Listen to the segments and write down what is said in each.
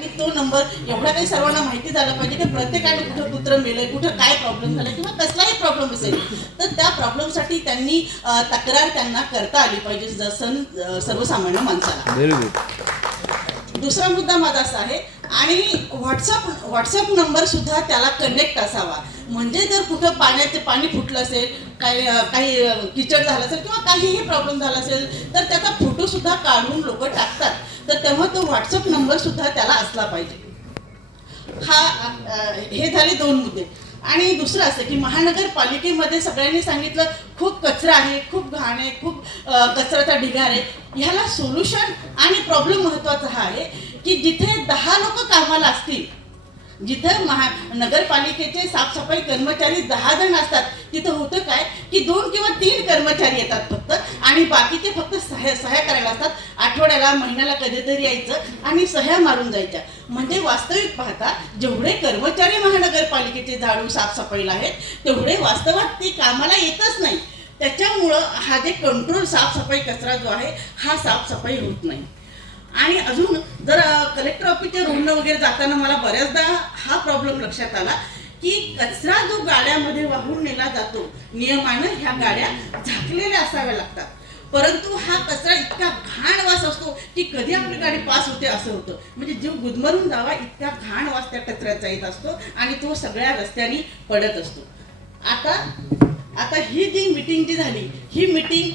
आणि तो नंबर एवढा काही सर्वांना माहिती झाला पाहिजे की प्रत्येकाने कुठं कुत्र मेलंय कुठं काय प्रॉब्लेम झाला किंवा कसलाही प्रॉब्लेम असेल तर त्या प्रॉब्लेमसाठी त्यांनी तक्रार त्यांना करता आली पाहिजे जसं सर्वसामान्य माणसाला. व्हेरी गुड दुसरा मुद्दा माझा असा आहे आणि व्हॉट्सअप व्हॉट्सअप नंबर सुद्धा त्याला कनेक्ट असावा. म्हणजे जर कुठं पाण्याचे पाणी फुटलं असेल काही काही किचड झालं असेल किंवा काहीही प्रॉब्लेम झाला असेल तर त्याचा फोटो सुद्धा काढून लोक टाकतात. तर तेव्हा तो व्हॉट्सअप नंबर सुद्धा त्याला असला पाहिजे. हा हे झाले दोन मुद्दे. आणि दुसरं असं की महानगरपालिकेमध्ये सगळ्यांनी सांगितलं खूप कचरा आहे खूप घाण आहे खूप कचऱ्याचा ढिगार आहे. ह्याला सोल्युशन आणि प्रॉब्लेम महत्त्वाचा हा आहे की जिथे दहा लोक कामाला असतील जिथं महा नगरपालिकेचे साफसफाई कर्मचारी दहा जण असतात तिथं होतं काय? की दोन किंवा तीन कर्मचारी येतात फक्त आणि बाकीचे फक्त सह्या सह्या करायला असतात. आठवड्याला महिन्याला कधीतरी यायचं आणि सह्या मारून जायच्या. म्हणजे वास्तविक पाहता जेवढे कर्मचारी महानगरपालिकेचे झाडू साफसफाईला आहेत तेवढे वास्तवात ते कामाला येतच नाही. त्याच्यामुळं हा जे कंट्रोल साफसफाई कचरा जो आहे हा साफसफाई होत नाही. आणि अजून जर कलेक्टर ऑफिसच्या रुग्ण वगैरे जाताना मला बऱ्याचदा हा प्रॉब्लेम लक्षात आला की कचरा जो गाड्यामध्ये वाहून नेला जातो नियमानं ह्या गाड्या झाकलेल्या असाव्या लागतात. परंतु हा कचरा इतका घाण वास असतो की कधी आपली गाडी पास होते असं होतं. म्हणजे जीव गुदमरून जावा इतका घाण वास त्या कचऱ्याचा येत असतो आणि तो सगळ्या रस्त्याने पडत असतो. आता आता ही जी मिटिंग जी झाली ही मिटिंग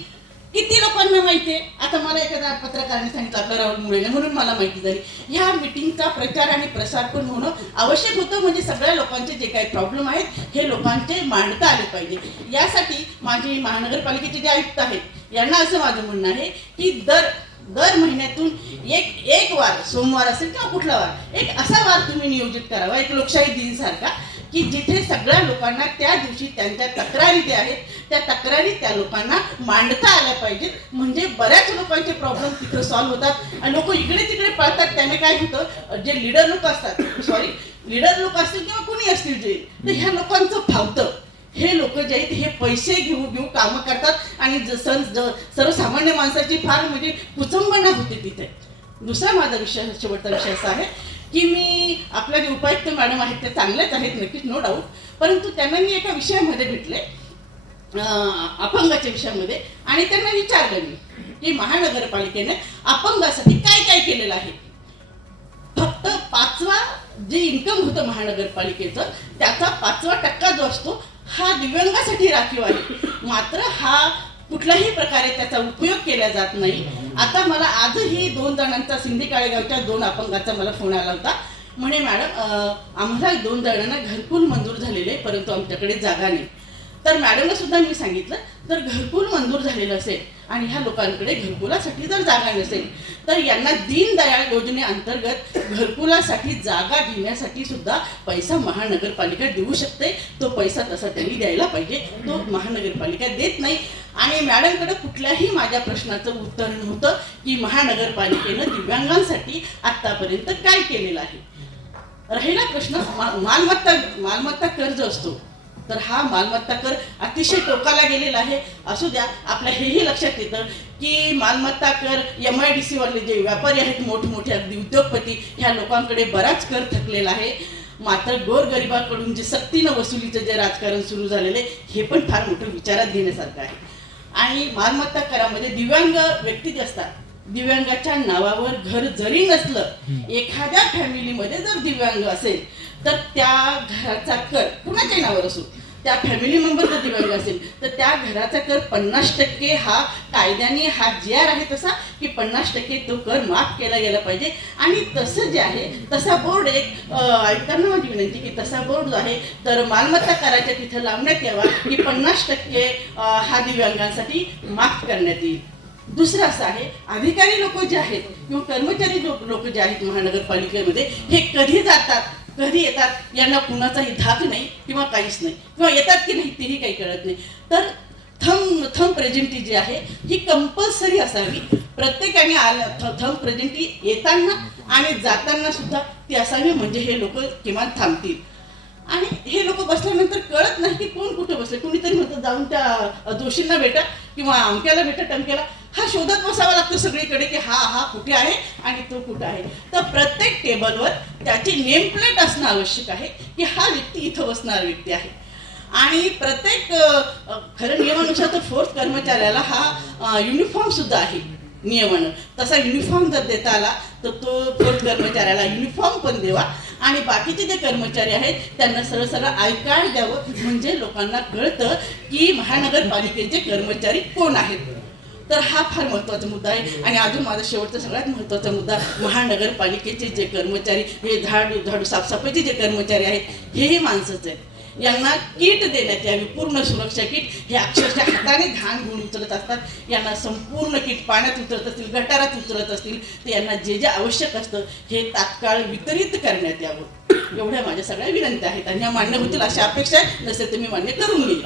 किती लोकांना माहिती आहे? आता मला एखाद्या पत्रकाराने सांगितलं आपलं राहुल मुळे म्हणून मला माहिती झाली. ह्या मिटिंगचा प्रचार आणि प्रसार पण होणं आवश्यक होतं म्हणजे सगळ्या लोकांचे जे काही प्रॉब्लेम आहेत हे लोकांचे मांडता आले पाहिजे. यासाठी माझे महानगरपालिकेचे जे आयुक्त आहेत यांना असं माझं म्हणणं आहे की दर दर महिन्यातून एक एक वार सोमवार असेल किंवा कुठला वार एक असा वार तुम्ही नियोजित करावा. एक लोकशाही दिन सारखा. की जिथे सगळ्या लोकांना त्या दिवशी त्यांच्या तक्रारी ज्या आहेत त्या तक्रारी त्या लोकांना मांडता आल्या पाहिजेत. म्हणजे बऱ्याच लोकांचे प्रॉब्लेम तिथं सॉल्व्ह होतात. आणि लोक इकडे तिकडे पळतात त्याने काय होतं जे लीडर लोक असतात सॉरी लीडर लोक असतील किंवा कुणी असतील जे तर ह्या लोकांचं फावतं. हे लोक जे आहेत हे पैसे घेऊ घेऊ कामं करतात. आणि जसं सर्वसामान्य माणसाची फार म्हणजे कुचंबना होते तिथे. दुसरा माझा विषय शेवटचा विषय असा आहे. की मी आपल्या जे उपायुक्त मॅडम आहेत ते चांगलेच आहेत नक्कीच नो डाऊट परंतु त्यांना मी एका विषयामध्ये भेटले अपंगाच्या विषयामध्ये आणि त्यांना विचारलं मी की महानगरपालिकेने अपंगासाठी काय काय केलेलं आहे? फक्त पाचवा जे इन्कम होतं महानगरपालिकेचं त्याचा पाचवा टक्का जो असतो हा दिव्यांगासाठी राखीव आहे. मात्र हा कुठल्याही प्रकारे त्याचा उपयोग केला जात नाही. आता मला आजही दोन जणांचा सिंधी काळेगावच्या दोन अपंगाचा मला फोन आला होता. म्हणे मॅडम आम्हाला दोन जणांना घरकुल मंजूर झालेले परंतु आमच्याकडे जागा नाही. तर मॅडमला सुद्धा मी सांगितलं जर घरकुल मंजूर झालेलं असेल आणि ह्या लोकांकडे घरकुलासाठी जर जागा नसेल तर यांना दीनदयाळ योजनेअंतर्गत घरकुलासाठी जागा घेण्यासाठी सुद्धा पैसा महानगरपालिका देऊ शकते. तो पैसा तसा त्यांनी द्यायला पाहिजे. तो महानगरपालिका देत नाही. आणि मॅडमकडे कुठल्याही माझ्या प्रश्नाचं उत्तर नव्हतं की महानगरपालिकेनं दिव्यांगांसाठी आत्तापर्यंत काय केलेलं आहे. राहिला प्रश्न मालमत्ता मालमत्ता कर्ज असतो तर हा मालमत्ता कर अतिशय टोकाला गेलेला आहे. असू द्या आपल्या हेही लक्षात येतं की मालमत्ता कर एम आय डी सी वाले जे व्यापारी आहेत मोठमोठे अगदी उद्योगपती ह्या लोकांकडे बराच कर थकलेला आहे. मात्र गोरगरिबाकडून जे सक्तीनं वसुलीचं जे राजकारण सुरू झालेलं आहे हे पण फार मोठं विचारात घेण्यासारखं आहे. आणि मालमत्ता करामध्ये दिव्यांग व्यक्ती जे असतात दिव्यांगाच्या नावावर घर जरी नसलं एखाद्या फॅमिलीमध्ये जर दिव्यांग असेल तर त्या घराचा कर कुणाच्या नावावर असो. त्या फॅमिली मेंबर जर दिव्यांग असेल तर त्या घराचा कर पन्नास टक्के हा कायद्याने हा जी आर आहे तसा की पन्नास टक्के तो कर माफ केला गेला पाहिजे. आणि तसं जे आहे तसा बोर्ड एक आयुक्तांना माझी विनंती की तसा बोर्ड जो आहे तर मालमत्ता कराच्या तिथं लावण्यात यावा की पन्नास टक्के हा दिव्यांगांसाठी माफ करण्यात येईल. दुसरं असं आहे अधिकारी लोक जे आहेत किंवा कर्मचारी लोक लोक जे आहेत महानगरपालिकेमध्ये हे कधी जातात? कधी येतात यांना कुणाचाही धाक नाही किंवा काहीच नाही. किंवा येतात की नाही तेही काही कळत नाही. तर थम थम प्रेझेंटी जी आहे ही कंपल्सरी असावी. प्रत्येकाने आलं थम प्रेझेंटी येताना आणि जाताना सुद्धा ती असावी म्हणजे हे लोक किमान थांबतील. आणि हे लोक बसल्यानंतर कळत नाही की कोण कुठं बसले. कुणीतरी म्हणतं जाऊन त्या दोषींना भेटा किंवा अमक्याला भेटा टमक्याला हा शोधत बसावा लागतो सगळीकडे की हा हा कुठे आहे आणि तो कुठे आहे. तर प्रत्येक टेबलवर त्याची नेमप्लेट असणं आवश्यक आहे की हा व्यक्ती इथं बसणारा व्यक्ती आहे. आणि प्रत्येक खरं नियमानुसार तर फोर्थ कर्मचाऱ्याला हा युनिफॉर्म सुद्धा आहे नियमानं. तसा युनिफॉर्म जर देता आला तर तो फोर्थ कर्मचाऱ्याला युनिफॉर्म पण देवा. आणि बाकीचे जे कर्मचारी आहेत त्यांना सरळ सरळ आय कार्ड द्यावं. म्हणजे लोकांना कळतं की महानगरपालिकेचे कर्मचारी कोण आहेत. तर हा फार महत्त्वाचा मुद्दा आहे. आणि अजून माझा शेवटचा सगळ्यात महत्त्वाचा मुद्दा महानगरपालिकेचे जे कर्मचारी हे झाडू झाडू साफसफाईचे जे कर्मचारी आहेत हेही माणसंच आहेत. यांना किट देण्यात यावी पूर्ण सुरक्षा किट हे अक्षरशः हाताने घाण घेऊन उचलत असतात. यांना संपूर्ण किट पाण्यात उतरत असतील गटारात उतरत असतील तर यांना जे जे आवश्यक असतं हे तात्काळ वितरित करण्यात यावं. एवढ्या माझ्या सगळ्या विनंत्या आहेत. आणि ह्या मान्य होतील अशी अपेक्षा आहे नसेल तर मी मान्य करून घेईल